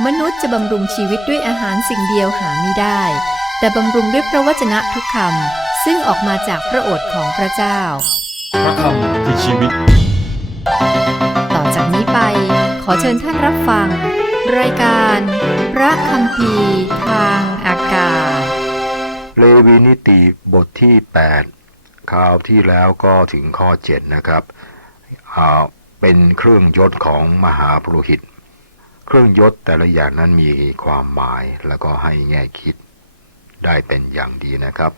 มนุษย์จะบำรุงชีวิตด้วยอาหารสิ่งเดียวหาไม่ได้ แต่บำรุงด้วยพระวจนะทุกคำซึ่งออกมาจากพระโอษฐ์ของพระเจ้า พระคำคือชีวิต ต่อจากนี้ไป ขอเชิญท่านรับฟัง รายการ พระคำพีร์ทางอากาศ เลวีนิติบทที่ 8 คราวที่แล้วก็ถึงข้อ 7 นะครับอ่าเป็นเครื่องยศของมหาปุโรหิต เครื่องยศแต่ละอย่างนั้นมีความหมายแล้วก็ให้แง่คิดได้เป็นอย่างดีนะครับ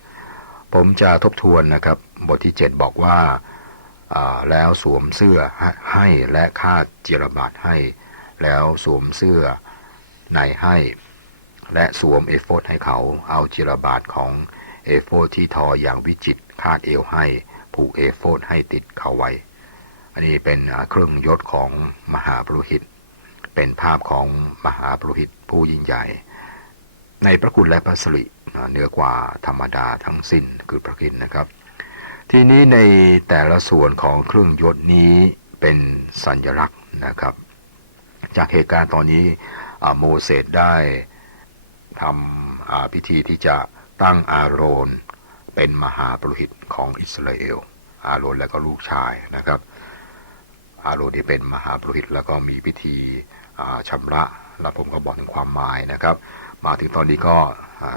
ผมจะทบทวนนะครับ บทที่ 7 บอกว่าาแล้วสวมเสื้อให้และคาดเจียรบาทให้ แล้วสวมเสื้อในให้ และสวมเอโฟดให้เขาเอาจิรบาทของเอโฟดที่ทออย่างวิจิตคาดเอวให้ผูกเอโฟดให้ติดเขาไว้ อันนี้เป็นเครื่องยศของมหาปรุหิต เป็นภาพของมหาปรุหิตผู้ยิ่งใหญ่ ในพระคุณและพระสิริเหนือกว่าธรรมดาทั้งสิ้นคือพระคินนะครับ ทีนี้ในแต่ละส่วนของเครื่องยศนี้เป็นสัญลักษณ์นะครับ จากเหตุการณ์ตอนนี้โมเสสได้ทำพิธีที่จะตั้งอาโรนเป็นมหาปรุหิตของอิสราเอล อาโรนและก็ลูกชายนะครับ อาโรนที่เป็นมหาปรุหิตแล้วก็มีพิธี อ่าระ แล้วผมก็บอกถึงความหมายนะครับ มาถึงตอนนี้ก็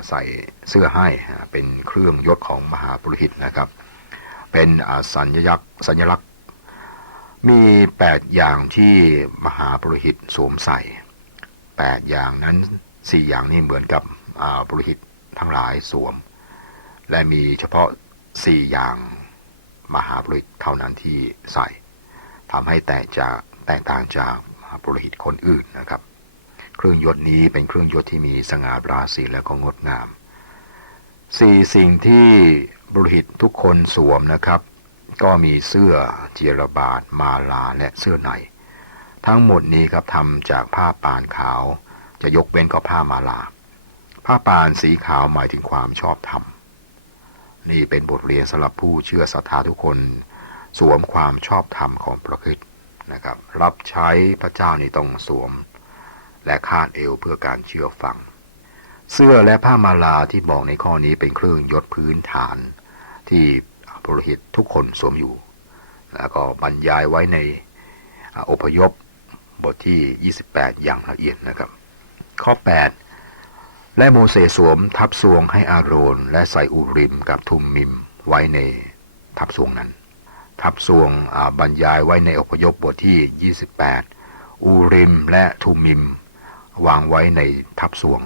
ใส่เสื้อให้เป็นเครื่องยศของมหาปรุหิตนะครับ เป็นสัญลักษณ์สัญลักษณ์มี 8 อย่างที่มหาปรุหิตสวมใส่ 8 อย่างนั้นสี่อย่างนี้เหมือนกับอ่าปุโรหิตทั้งหลายสวม และมีเฉพาะสี่อย่างมหาปุโรหิตเท่านั้นที่ใส่ทำให้แตกจากแตกต่างจาก ปุโรหิตคนอื่นนะครับ เครื่องยศนี้เป็นเครื่องยศที่มีสง่าราศีและก็งดงามสี่สิ่งที่บุรุหิตทุกคนสวมนะครับ ก็มีเสื้อเจียรบาทมาลาและเสื้อใน ทั้งหมดนี้ครับทำจากผ้าปานขาว จะยกเว้นก็ผ้ามาลา ผ้าปานสีขาวหมายถึงความชอบธรรม นี่เป็นบทเรียนสำหรับผู้เชื่อศรัทธาทุกคน สวมความชอบธรรมของพระคริสต์ นะครับ รับใช้พระเจ้านี่ต้องสวม และคาดเอวเพื่อการเชื่อฟัง เสื้อและผ้ามาลาที่บอกในข้อนี้เป็นเครื่องยศพื้นฐานที่ปรหิตทุกคนสวมอยู่ แล้วก็บรรยายไว้ในอ่าอพยพบทที่ 28 อย่างละเอียดนะครับ ข้อ 8 และโมเสสสวมทับสวงให้อาโรน และใส่อูริมกับทุมมิมไว้ในทับสวงนั้น ทับสวงบรรยายไว้ในอพยพบทที่ 28 อูริมและทุมมิม วางไว้ในทับสวง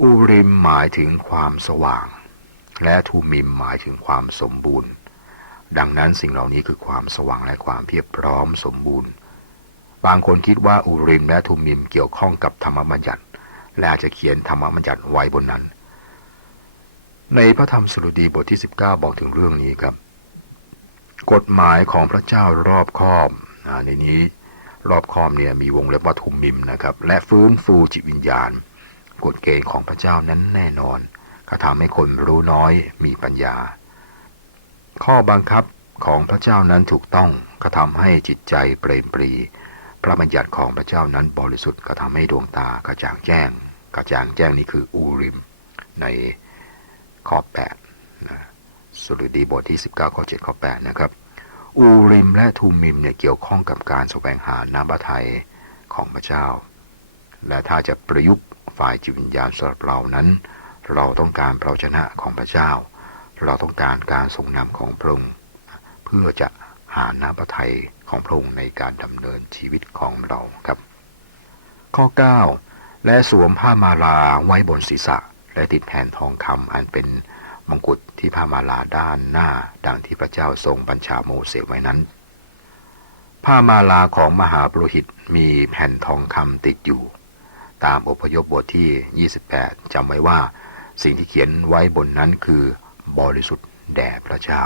อูริมหมายถึงความสว่าง และทูมิมหมายถึงความสมบูรณ์ ดังนั้นสิ่งเหล่านี้คือความสว่างและความเพียบพร้อมสมบูรณ์ บางคนคิดว่าอูริมและทูมิมเกี่ยวข้องกับธรรมบัญญัติ และอาจจะเขียนธรรมบัญญัติไว้บนนั้น ในพระธรรมสดุดีบทที่ 19 บอกถึงเรื่องนี้ครับ กฎหมายของพระเจ้ารอบคอบอในนี้รอบคอบเนี่ยมีวงเล็บว่าทุมมิมนะครับ และฟื้นฟูจิตวิญญาณ กฎเกณฑ์ของพระเจ้านั้นแน่นอน ก็ทำให้คนรู้น้อยมีปัญญา ข้อบังคับของพระเจ้านั้นถูกต้องก็ทำให้จิตใจเปรมปรี พระบัญญัติของพระเจ้านั้นบริสุทธิ์ก็ทำให้ดวงตากระจ่างแจ้ง กระจ่างแจ้งนี่คืออูริม ในข้อ8นะ สดุดีบทที่ 19 ข้อ 7 ข้อ 8 นะครับ อูริมและทูมิมเนี่ยเกี่ยวข้องกับการแสวงหาน้ำพระทัยของพระเจ้า และถ้าจะประยุกต์ฝ่ายจิตวิญญาณสำหรับเรานั้น เราต้องการพระวจนะของพระเจ้า เราต้องการการทรงนำของพระองค์เพื่อจะหาน้ำพระทัยของพระองค์ในการดำเนินชีวิตของเราครับ ข้อ 9 และสวมผ้ามาลาไว้บนศีรษะ และติดแผ่นทองคำอันเป็น มงกุฎที่ผ้ามาลาด้านหน้าดังที่พระเจ้าทรงบัญชาโมเสสไว้นั้น ผ้ามาลาของมหาปรุหิตมีแผ่นทองคำติดอยู่ ตามอพยพบทที่ 28จำไว้ว่าสิ่งที่เขียนไว้บนนั้นคือบริสุทธิ์แด่พระเจ้า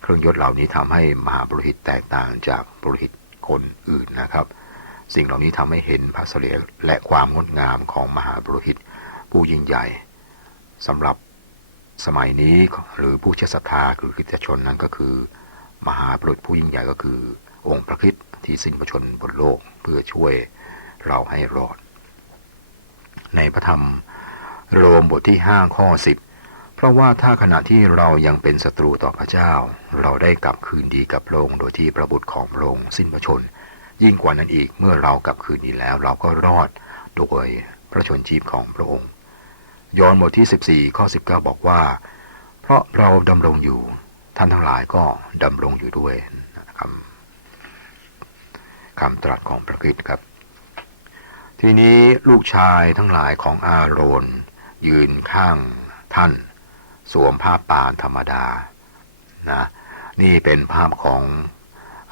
เครื่องยศเหล่านี้ทำให้มหาปรุหิตแตกต่างจากปรุหิตคนอื่นนะครับ สิ่งเหล่านี้ทำให้เห็นพระเสรีและความงดงามของมหาปรุหิตผู้ยิ่งใหญ่สำหรับ สมัยนี้หรือผู้เชื่อศรัทธาคือคริสตชนนั้นก็คือ มหาปรุหิตผู้ยิ่งใหญ่ก็คือ องค์พระคริสต์ที่สิ้นพระชนบนโลกเพื่อช่วยเราให้รอด ในพระธรรมโรมบทที่5ข้อ10เพราะว่าถ้าขณะที่เรายังเป็นศัตรูต่อพระเจ้า เราได้กลับคืนดีกับพระองค์โดยที่พระบุตรของพระองค์สิ้นพระชน ยิ่งกว่านั้นอีกเมื่อเรากลับคืนดีแล้วเราก็รอดโดยพระชนชีพของพระองค์ ย้อนบทที่ 14 ข้อ 19 บอกว่า เพราะเราดำรงอยู่ ท่านทั้งหลายก็ดำรงอยู่ด้วยคำคำตรัสของพระคริสต์ครับ ทีนี้ลูกชายทั้งหลายของอาโรน ยืนข้างท่าน สวมผ้าปานธรรมดานะนี่เป็นภาพของ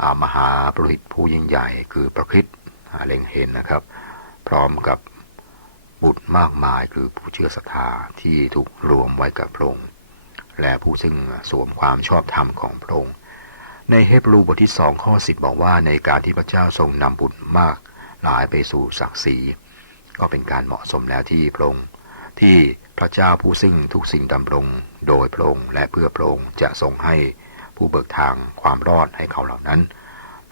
อมหาปรหิตผู้ยิ่งใหญ่คือพระคริสต์อ่าเล็งเห็นนะครับ พร้อมกับ บุตรมากมายคือผู้เชื่อศรัทธาที่ถูกรวมไว้กับพระองค์และผู้ซึ่งสวมความชอบธรรมของพระองค์ในเฮบรูบทที่สองข้อสิบบอกว่าในการที่พระเจ้าทรงนำบุตรมากหลายไปสู่ศักดิ์ศรีก็เป็นการเหมาะสมแล้วที่พระองค์ที่พระเจ้าผู้ซึ่งทุกสิ่งดำรงโดยพระองค์และเพื่อพระองค์จะทรงให้ผู้เบิกทางความรอดให้เขาเหล่านั้น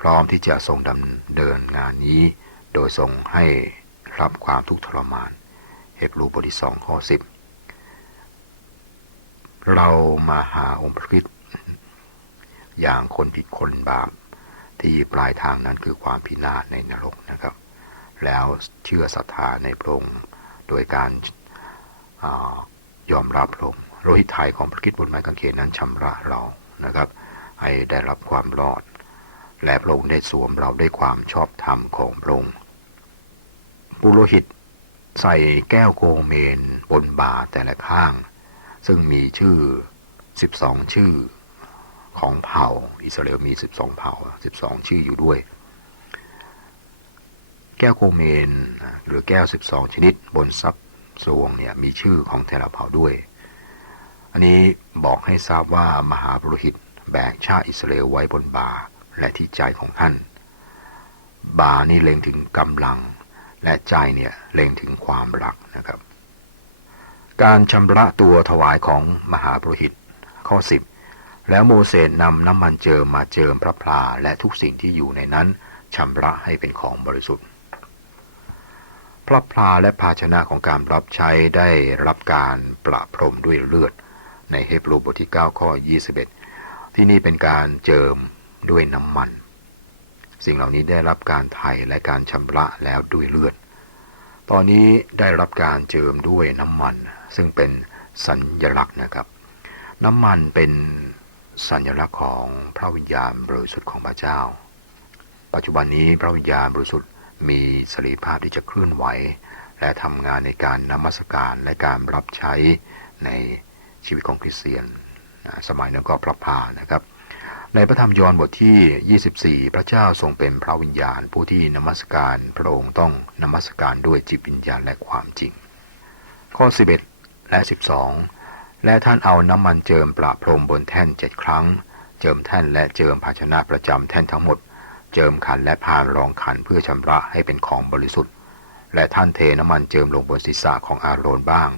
พร้อมที่จะทรงดำเดินงานนี้ โดยทรงให้รับความทุกข์ทรมาน เฮบรูบทที่สองข้อสิบเรามาหาองค์พระคริสต์อย่างคนผิดคนบาปที่ปลายทางนั้นคือความพินาศในนรกนะครับ แล้วเชื่อศรัทธาในพระองค์โดยการอายอมรับพระองค์โลหิตไทยของพระคริสต์บนไม้กางเขนนั้นชำระเรานะครับ ให้ได้รับความรอด และพระองค์ได้สวมเราด้วยความชอบธรรมของพระองค์ปุโรหิต ใส่แก้วโกเมนบนบาแต่ละข้าง ซึ่งมีชื่อ 12 ชื่อของเผ่า อิสราเอลมี 12 เผ่า 12 ชื่ออยู่ด้วย แก้วโกเมนหรือแก้ว 12 ชนิดบนซับสวงเนี่ยมีชื่อของแต่ละเผ่าด้วย อันนี้บอกให้ทราบว่ามหาปรหิตแบกชาติอิสราเอลไว้บนบ่าและที่ใจของท่าน บ่านี่เล็งถึงกำลัง และใจเนี่ยเล็งถึงความรักนะครับ การชำระตัวถวายของมหาปรหิตข้อ 10 แล้วโมเสสนำน้ำมันเจิมมาเจิมพระพลาและทุกสิ่งที่อยู่ในนั้นชำระให้เป็นของบริสุทธิ์ พระพลาและภาชนะของการรับใช้ได้รับการประพรมด้วยเลือด ในเฮบรูบทที่ 9 ข้อ 21 ที่นี่เป็นการเจิมด้วยน้ำมัน สิ่งเหล่านี้ได้รับการไถ่และการชำระแล้วด้วยเลือด ตอนนี้ได้รับการเจิมด้วยน้ำมัน ซึ่งเป็นสัญลักษณ์นะครับ น้ำมันเป็นสัญลักษณ์ของพระวิญญาณบริสุทธิ์ของพระเจ้า ปัจจุบันนี้พระวิญญาณบริสุทธิ์มีสรีภาพที่จะเคลื่อนไหว และทำงานในการนมัสการและการรับใช้ในชีวิตของคริสเตียน สมัยนั้นก็พระพานะครับ ในพระธรรมยอห์นบทที่ 24 พระเจ้าทรงเป็นพระวิญญาณ ผู้ที่นมัสการพระองค์ต้องนมัสการด้วยจิตวิญญาณและความจริง ข้อ 11 และ 12 และท่านเอาน้ำมันเจิมประพรมบนแท่นเจ็ดครั้ง เจิมแท่นและเจิมภาชนะประจำแท่นทั้งหมด เจิมขันและพานรองขันเพื่อชำระให้เป็นของบริสุทธิ์ และท่านเทน้ำมันเจิมลงบนศีรษะของอาโรนบ้าง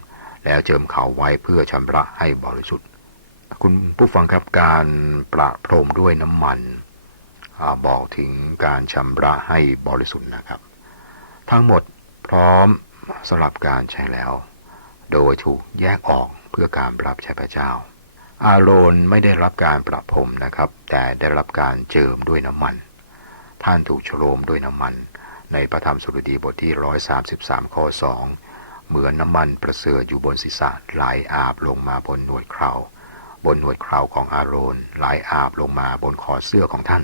แล้วเจิมเขาไว้เพื่อชำระให้บริสุทธิ์ คุณผู้ฟังครับการประพรมด้วยน้ำมันอบอกถึงการชำระให้บริสุทธิ์นะครับ ทั้งหมดพร้อมสำหรับการใช้แล้ว โดยถูกแยกออกเพื่อการรับใช้พระเจ้า อาโรนไม่ได้รับการประพรมนะครับ แต่ได้รับการเจิมด้วยน้ำมัน ท่านถูกโฉลมด้วยน้ำมัน ในพระธรรมสุรดีบทที่ 133 ข้อ 2 เหมือนน้ำมันประเสริฐอยู่บนศีรษะไหลอาบลงมาบนหนวดเครา บนหนวดเคราของอาโรนไหลอาบลงมาบนคอเสื้อของท่าน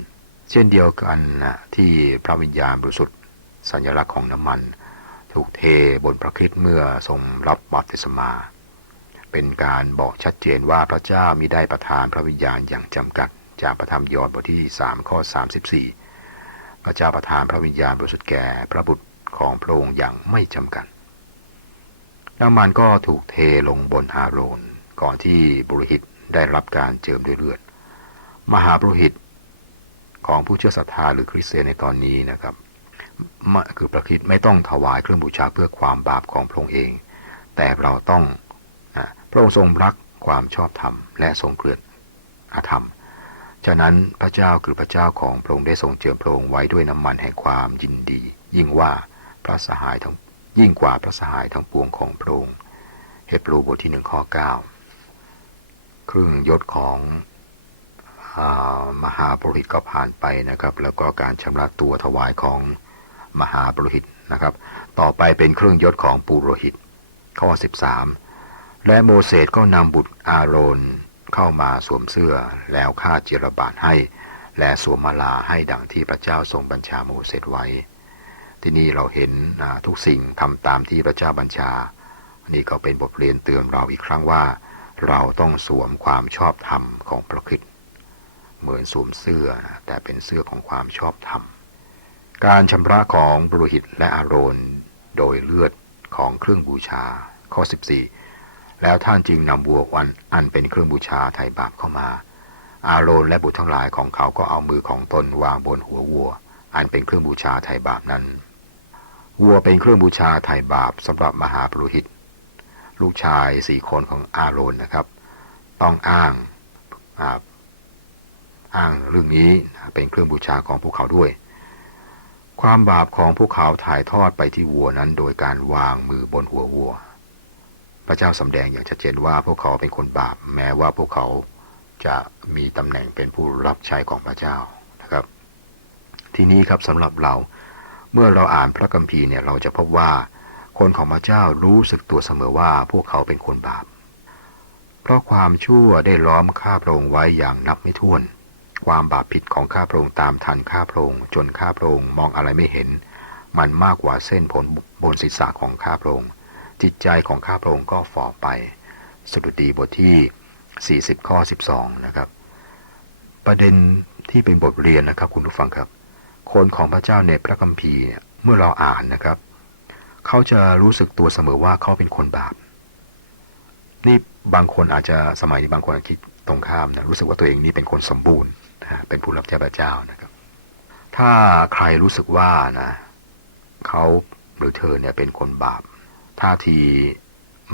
เช่นเดียวกันนะที่พระวิญญาณบริสุทธิ์สัญลักษณ์ของน้ำมัน ถูกเทบนพระคริสต์เมื่อทรงรับบัพติศมา เป็นการบอกชัดเจนว่าพระเจ้ามิได้ประทานพระวิญญาณอย่างจำกัด จากพระธรรมยอห์นบทที่3ข้อ34 พระเจ้าประทานพระวิญญาณบริสุทธิ์แก่พระบุตรของพระองค์อย่างไม่จำกัดน้ำมันก็ถูกเทลงบนอาโรนก่อนที่บุรหิต ได้รับการเจิมด้วยเลือด มหาบุรหิตของผู้เชื่อศรัทธาหรือคริสเตียนในตอนนี้นะครับคือพระคริสต์ไม่ต้องถวายเครื่องบูชาเพื่อความบาปของพระองค์เอง แต่เราต้องพระองค์ทรงรักความชอบธรรม และทรงเกลียดอาธรรม ฉะนั้นพระเจ้าคือพระเจ้าของพระองค์ได้ทรงเจิมพระองค์ไว้ด้วยน้ำมันแห่งความยินดี ยิ่งว่าพระสหายทั้งยิ่งกว่าพระสหายทั้งปวงของพระองค์เฮบรูบทที่หนึ่งข้อเก้า เครื่องยศของอมหาปรหิตก็ผ่านไปนะครับ แล้วก็การชำระตัวถวายของมหาปรหิตนะครับ ต่อไปเป็นเครื่องยศของปุโรหิต ข้อ 13 และโมเสสก็นำบุตรอาโรนเข้ามาสวมเสื้อแล้วฆ่าเจรบาทให้ และสวมมาลาให้ดังที่พระเจ้าทรงบัญชาโมเสสไว้ ที่นี่เราเห็นทุกสิ่งทำตามที่พระเจ้าบัญชานนี้ก็เป็นบทเรียนเตือนเราอีกครั้งว่า เราต้องสวมความชอบธรรมของพระคริสต์เหมือนสวมเสื้อแต่เป็นเสื้อของความชอบธรรม การชำระของบุหิตและอาโรนโดยเลือดของเครื่องบูชาข้อ 14 แล้วท่านจึงนำวัววันอันเป็นเครื่องบูชาไถ่บาปเข้ามา อาโรนและบุตรทั้งหลายของเขาก็เอามือของตนวางบนหัววัว อันเป็นเครื่องบูชาไถ่บาปนั้น วัวเป็นเครื่องบูชาไถ่บาปสำหรับมหาปรุหิต ลูกชายสี่คนของอาโรนนะครับ ต้องอ้างอ้างเรื่องนี้เป็นเครื่องบูชาของพวกเขาด้วย ความบาปของพวกเขาถ่ายทอดไปที่วัวนั้น โดยการวางมือบนหัววัว พระเจ้าสำแดงอย่างชัดเจนว่าพวกเขาเป็นคนบาป แม้ว่าพวกเขาจะมีตำแหน่งเป็นผู้รับใช้ของพระเจ้านะครับ ทีนี้ครับสำหรับเราเมื่อเราอ่านพระคัมภีร์เนี่ยเราจะพบว่า คนของพระเจ้ารู้สึกตัวเสมอว่าพวกเขาเป็นคนบาป เพราะความชั่วได้ล้อมข้าพระองค์ไว้อย่างนับไม่ถ้วน ความบาปผิดของข้าพระองค์ตามทันข้าพระองค์จนข้าพระองค์มองอะไรไม่เห็น มันมากกว่าเส้นผลบนศีรษะของข้าพระองค์จิตใจของข้าพระองค์ก็ฝ่อไปสดุดีบทที่ 40 ข้อ 12 นะครับ ประเด็นที่เป็นบทเรียนนะครับคุณผู้ฟังครับ คนของพระเจ้าในพระคัมภีร์เนี่ยเมื่อเราอ่านนะครับ เขาจะรู้สึกตัวเสมอว่าเขาเป็นคนบาป นี่บางคนอาจจะสมัยนี้บางคนคิดตรงข้ามนะรู้สึกว่าตัวเองนี่เป็นคนสมบูรณ์นะเป็นผู้รับใช้พระเจ้านะครับ ถ้าใครรู้สึกว่านะเขาหรือเธอเนี่ยเป็นคนบาปท่าที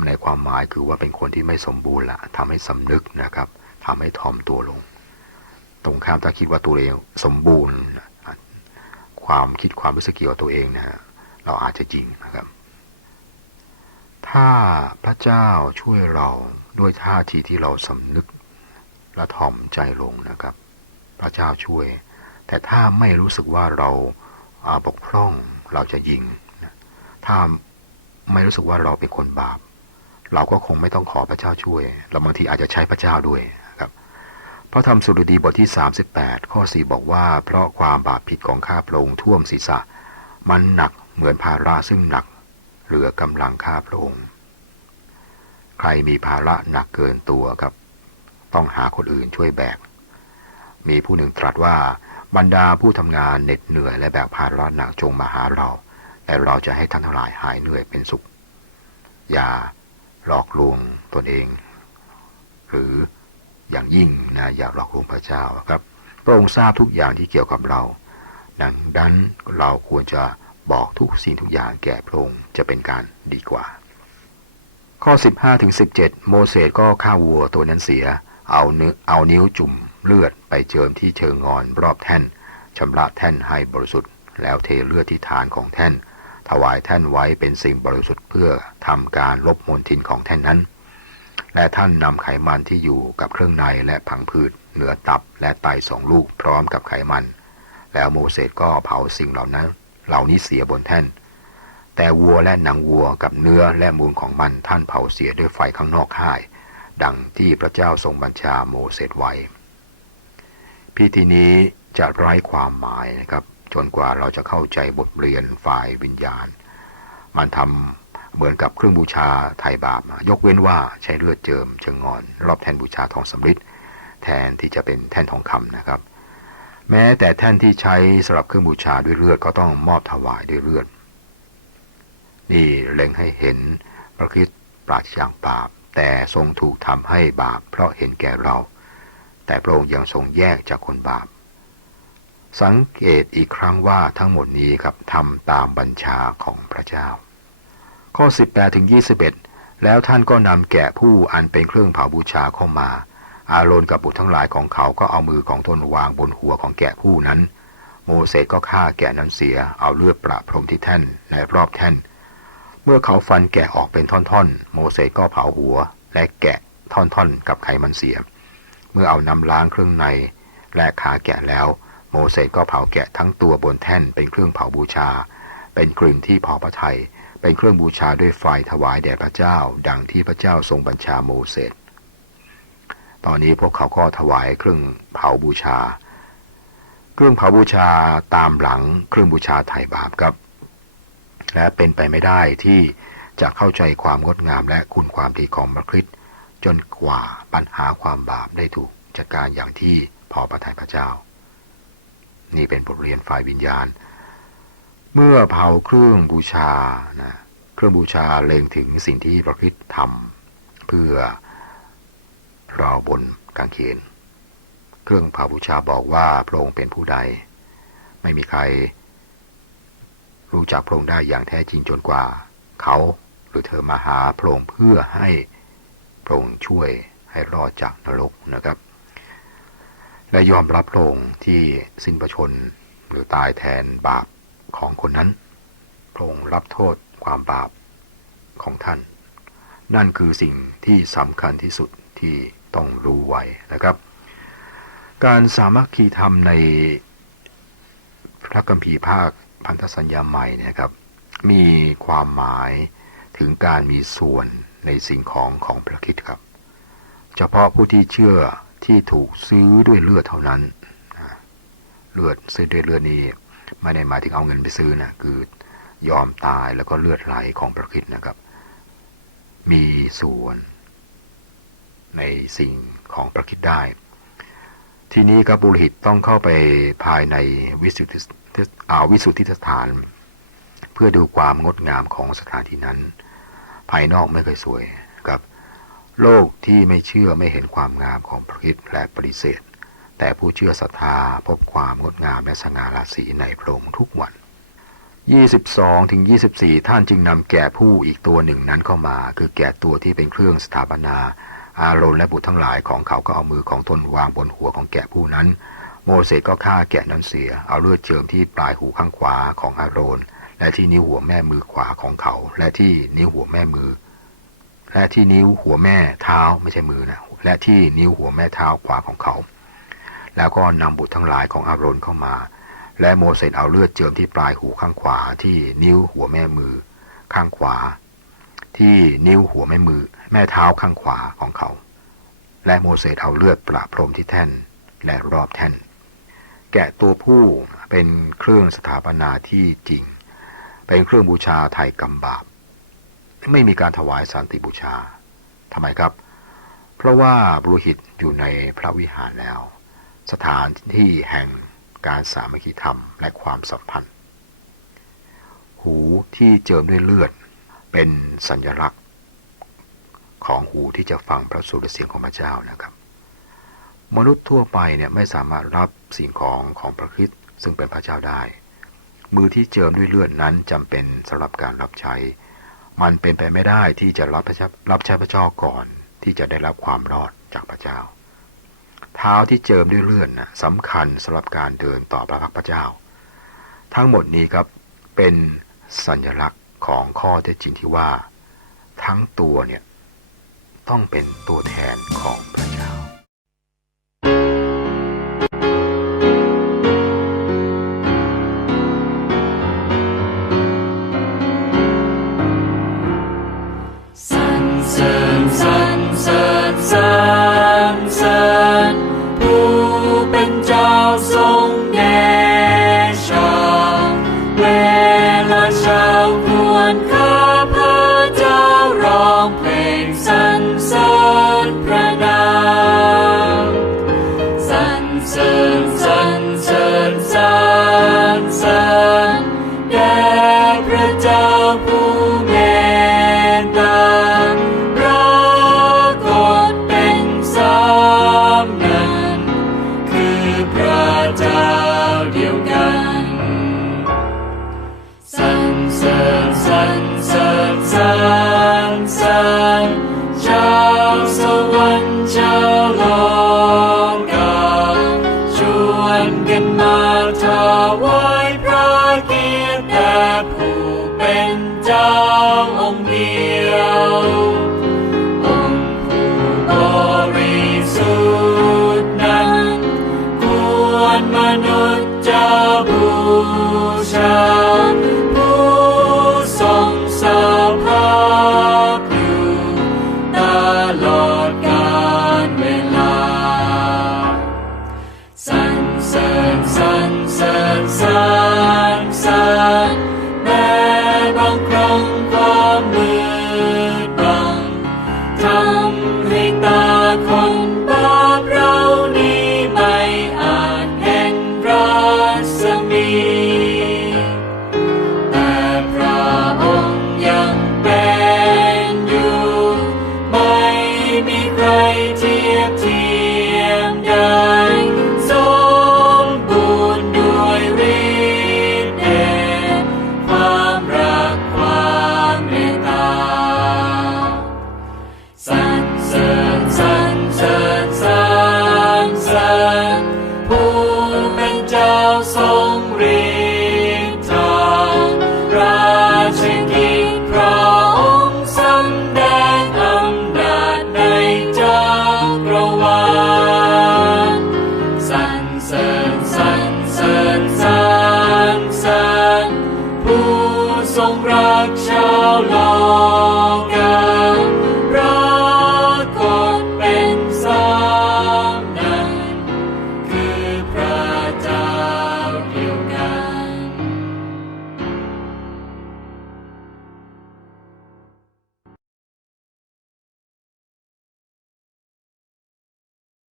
ในความหมายคือว่าเป็นคนที่ไม่สมบูรณ์ละทำให้สำนึกนะครับทำให้ทอมตัวลง ตรงข้ามถ้าคิดว่าตัวเองสมบูรณ์ ความคิดความรู้สึกเกี่ยวกับตัวเองนะฮะ เราอาจจะจริงนะครับ ถ้าพระเจ้าช่วยเราด้วยท่าทีที่เราสำนึกและถ่อมใจลงนะครับ พระเจ้าช่วย แต่ถ้าไม่รู้สึกว่าเราาบกพร่องเราจะยิง ถ้าไม่รู้สึกว่าเราเป็นคนบาป เราก็คงไม่ต้องขอพระเจ้าช่วย เราบางทีอาจจะใช้พระเจ้าด้วยครับพระธรรมสุรดีบทที่ 38 ข้อ 4 บอกว่า เพราะความบาปผิดของข้าพระองค์ท่วมศีรษะ มันหนัก เหมือนภาระซึ่งหนักเหลือกำลังข้าพระองค์ ใครมีภาระหนักเกินตัวครับ ต้องหาคนอื่นช่วยแบก มีผู้หนึ่งตรัสว่าบรรดาผู้ทำงานเหน็ดเหนื่อยและแบกภาระหนักจงมาหาเราและเราจะให้ท่านทั้งหลายหายเหนื่อยเป็นสุข อย่าหลอกลวงตนเอง หรืออย่างยิ่งนะอย่าหลอกลวงพระเจ้าครับ พระองค์ทราบทุกอย่างที่เกี่ยวกับเรา ดังนั้นเราควรจะ บอกทุกสิ่งทุกอย่างแก่พระองค์จะเป็นการดีกว่า ข้อ 15ถึง17 โมเสสก็ฆ่าวัวตัวนั้นเสีย เอาเนื้อเอานิ้วจุ่มเลือดไปเจิมที่เชิงงอนรอบแท่นชำระแท่นให้บริสุทธิ์ แล้วเทเลือดที่ฐานของแท่น ถวายแท่นไว้เป็นสิ่งบริสุทธิ์เพื่อทำการลบมลทินของแท่นนั้น และท่านนำไขมันที่อยู่กับเครื่องในและผังผืดเหนือตับและไตสองลูกพร้อมกับไขมัน แล้วโมเสสก็เผาสิ่งเหล่านั้น เหล่านี้เสียบนแท่น แต่วัวและหนังวัวกับเนื้อและมูลของมันท่านเผาเสียด้วยไฟข้างนอกค่าย ดังที่พระเจ้าทรงบัญชาโมเสสไว้ พิธีนี้จะไร้ความหมายนะครับจนกว่าเราจะเข้าใจบทเรียนฝ่ายวิญญาณ มันทำเหมือนกับเครื่องบูชาไถ่บาป ยกเว้นว่าใช้เลือดเจิมเชิงงอน รอบแท่นบูชาทองสำริดแทนที่จะเป็นแท่นทองคำนะครับ แม้แต่แท่นที่ใช้สำหรับเครื่องบูชาด้วยเลือดก็ต้องมอบถวายด้วยเลือด นี่เล็งให้เห็นพระคริสต์ปราศจากบาป แต่ทรงถูกทำให้บาป เพราะเห็นแก่เรา แต่พระองค์ยังทรงแยกจากคนบาป สังเกตอีกครั้งว่าทั้งหมดนี้ครับทำตามบัญชาของพระเจ้า ข้อ 18ถึง21 แล้วท่านก็นำแกะผู้อันเป็นเครื่องเผาบูชาเข้ามา อาโรนกับบุตรทั้งหลายของเขาก็เอามือของตนวางบนหัวของแกะผู้นั้น โมเสสก็ฆ่าแกะนั้นเสียเอาเลือดประพรมที่แท่นและรอบแท่น เมื่อเขาฟันแกะออกเป็นท่อนๆ โมเสสก็เผาหัวและแกะท่อนๆกับไขมันเสีย เมื่อเอาน้ำล้างเครื่องในและขาแกะแล้ว โมเสสก็เผาแกะทั้งตัวบนแท่นเป็นเครื่องเผาบูชา เป็นกลิ่นที่พอพระทัยเป็นเครื่องบูชาด้วยไฟถวายแด่พระเจ้า ดังที่พระเจ้าทรงบัญชาโมเสส ตอนนี้พวกเขาก็ถวายเครื่องเผาบูชา เครื่องเผาบูชาตามหลังเครื่องบูชาไถ่บาปครับ และเป็นไปไม่ได้ที่จะเข้าใจความงดงามและคุณความดีของพระคริสต์จนกว่าปัญหาความบาปได้ถูกจัดการอย่างที่พอพระทัยพระเจ้า นี่เป็นบทเรียนฝ่ายวิญญาณ เมื่อเผาเครื่องบูชานะเครื่องบูชาเล็งถึงสิ่งที่พระคริสต์ทำเพื่อ ราบนกางเขน เครื่องเผาบูชาบอกว่าพระองค์เป็นผู้ใด ไม่มีใคร รู้จักพระองค์ได้อย่างแท้จริงจนกว่า เขาหรือเธอมาหาพระองค์เพื่อให้พระองค์ช่วยให้รอดจากนรกนะครับ และยอมรับพระองค์ที่สิ้นประชนหรือตายแทนบาปของคนนั้นพระองค์รับโทษความบาปของท่าน นั่นคือสิ่งที่สำคัญที่สุดที่ ต้องรู้ไว้นะครับ การสามัคคีธรรมในพระคัมภีภาคพันธสัญญาใหม่เนะครับ มีความหมายถึงการมีส่วนในสิ่งของของพระคริสต์ครับ เฉพาะผู้ที่เชื่อที่ถูกซื้อด้วยเลือดเท่านั้น เลือดซื้อด้วยเลือดนี้ไม่ได้หมายถึงเอาเงินไปซื้อนะคือยอมตายแล้วก็เลือดไหลของพระคริสต์นะครับ มีส่วน ในสิ่งของพระคริสต์ได้ ทีนี้ครับบุรุษต้องเข้าไปภายในวิสุทธิอาวิสุทธิสถาน เพื่อดูความงดงามของสถานที่นั้น ภายนอกไม่เคยสวยครับ โลกที่ไม่เชื่อไม่เห็นความงามของพระคริสต์และปฏิเสธ แต่ผู้เชื่อศรัทธาพบความงดงามและสง่าราศีในพระองค์ทุกวัน22ถึง24 ท่านจึงนำแก่ผู้อีกตัวหนึ่งนั้นเข้ามา คือแก่ตัวที่เป็นเครื่องสถาปนา อาโรนและบุตรทั้งหลายของเขาก็เอามือของตนวางบนหัวของแกะผู้นั้น โมเสสก็ฆ่าแกะนั้นเสีย เอาเลือดเจิมที่ปลายหูข้างขวาของอาโรน และที่นิ้วหัวแม่มือขวาของเขา และที่นิ้วหัวแม่มือ และที่นิ้วหัวแม่เท้าไม่ใช่มือนะและที่นิ้วหัวแม่เท้าขวาของเขา แล้วก็นำบุตรทั้งหลายของอาโรนเข้ามา และโมเสสเอาเลือดเจิมที่ปลายหูข้างขวาที่นิ้วหัวแม่มือ ข้างขวา ที่นิ้วหัวแม่มือแม่เท้าข้างขวาของเขา และโมเสสเอาเลือดประพรมที่แท่นและรอบแท่น แกะตัวผู้เป็นเครื่องสถาปนาที่จริง เป็นเครื่องบูชาไทยกำบาบ ไม่มีการถวายสันติบูชาทำไมครับ เพราะว่าบรุหิตอยู่ในพระวิหารแล้ว สถานที่แห่งการสามัคคีธรรมและความสัมพันธ์ หูที่เจิมด้วยเลือด เป็นสัญลักษณ์ของหูที่จะฟังพระสุรเสียงของพระเจ้านะครับ มนุษย์ทั่วไปเนี่ยไม่สามารถรับสิ่งของของพระคริสต์ซึ่งเป็นพระเจ้าได้ มือที่เจิมด้วยเลือดนั้นจำเป็นสำหรับการรับใช้ มันเป็นไปไม่ได้ที่จะรับพระรับใช้พระเจ้าก่อนที่จะได้รับความรอดจากพระเจ้า เท้าที่เจิมด้วยเลือดนะสำคัญสำหรับการเดินต่อพระพักพระเจ้า ทั้งหมดนี้ครับเป็นสัญลักษณ์ ของข้อเท็จจริงที่ว่า ทั้งตัวเนี่ยต้องเป็นตัวแทนของพระเจ้าสรรเสริญสรรเสริญสรรเสริญผู้เป็นเจ้าทรง